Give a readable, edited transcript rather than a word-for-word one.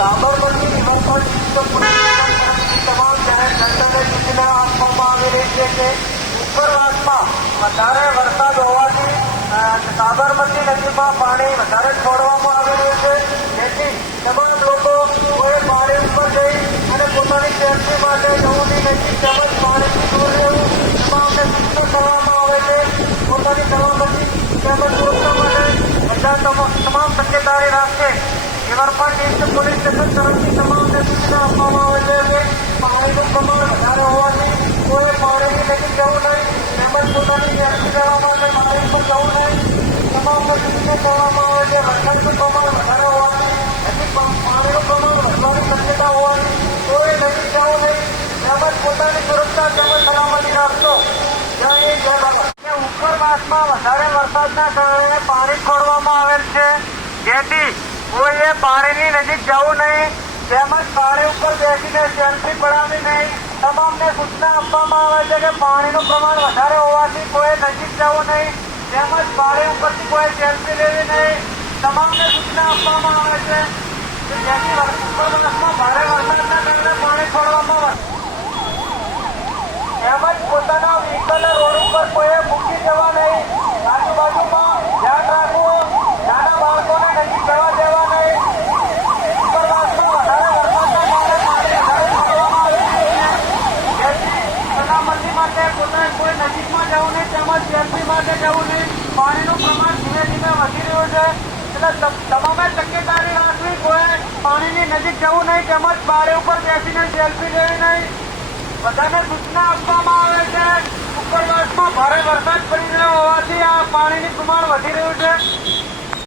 સાબરમતી તમામ જાહેર જનતાને સૂચના આપવામાં આવી રહી છે કે ઉપરવાસમાં વધારે વરસાદ હોવાથી સાબરમતી નદીમાં પાણી વધારે છોડવામાં આવી રહ્યું છે, જેથી તમામ લોકો કોઈ પાણી ઉપર જઈ અને પોતાની સેફટી માટે નદીની નજીક તેમજ પાણીથી દૂર રહેવું તમામને સૂચના કરવામાં આવે છે. પોતાની સલામતી તેમજ સુરક્ષા માટે બધા તમામ તકેદારી રાખશે એવા પણ પોલીસ સ્ટેશન તરફથી તમામને સૂચના આપવામાં આવે છે કે પાણીનું પ્રમાણ વધારે હોવાથી કોઈ પાણીની નજીક જવું નહીં તેમજ પોતાની સેફટી કરવા માટે પાણી પર જવું નહીં. તમામને સૂચના કરવામાં આવે છે. વરસાદનું પ્રમાણ વધારે હોવાથી નજીક પાણીનું પ્રમાણ વધવાની શક્યતા હોવાથી કોઈ નજીક જવું નહીં તેમજ પોતાની સુરક્ષા તેમજ સલામતી રાખશો. ઉપરવાસમાં વધારે વરસાદના કારણે પાણી છોડવામાં આવેલ છે, જેથી કોઈએ પાણીની નજીક જવું નહીં તેમજ પાણી ઉપર બેસીને સેલ્ફી પડાવવી નહીં. તમામને સૂચના આપવામાં આવે છે કે પાણીનું પ્રમાણ વધારે હોવાથી કોઈ નજીક જવું નહીં તેમજ પાણી ઉપરથી કોઈ સેલ્ફી લેવી નહીં. તમામને સૂચના આપવામાં આવે છે કે જેથી ઉપરવાસમાં ભારે વરસાદના કારણે પાણી છોડવામાં આવે તેમજ પોતાના વ્હીકલ રોડ ઉપર કોઈએ મૂકી જવા નહીં. આજુબાજુમાં ધ્યાન રાખવું. નાના બાળકોને નજીક જવા દેવા નહીં. ઉપરવાસમાં વધારે વરસાદના કારણે પાણી વધારે છોડવામાં આવી રહ્યું છે, જેથી સલામતી માટે પોતાને કોઈ નજીકમાં જવું નહીં તેમજ સેફટી માટે જવું નહીં. પાણીનું પ્રમાણ ધીમે ધીમે વધી રહ્યું છે, એટલે તમામે તકેદારી રાખવી. કોઈ પાણીની નજીક જવું નહીં તેમજ બારે ઉપર બેસીને સેલ્ફી લેવી નહીં. બધાને સૂચના આપવામાં આવે છે. ઉપરવાસમાં ભારે વરસાદ પડી રહ્યો હોવાથી આ પાણીનું પ્રમાણ વધી રહ્યું છે,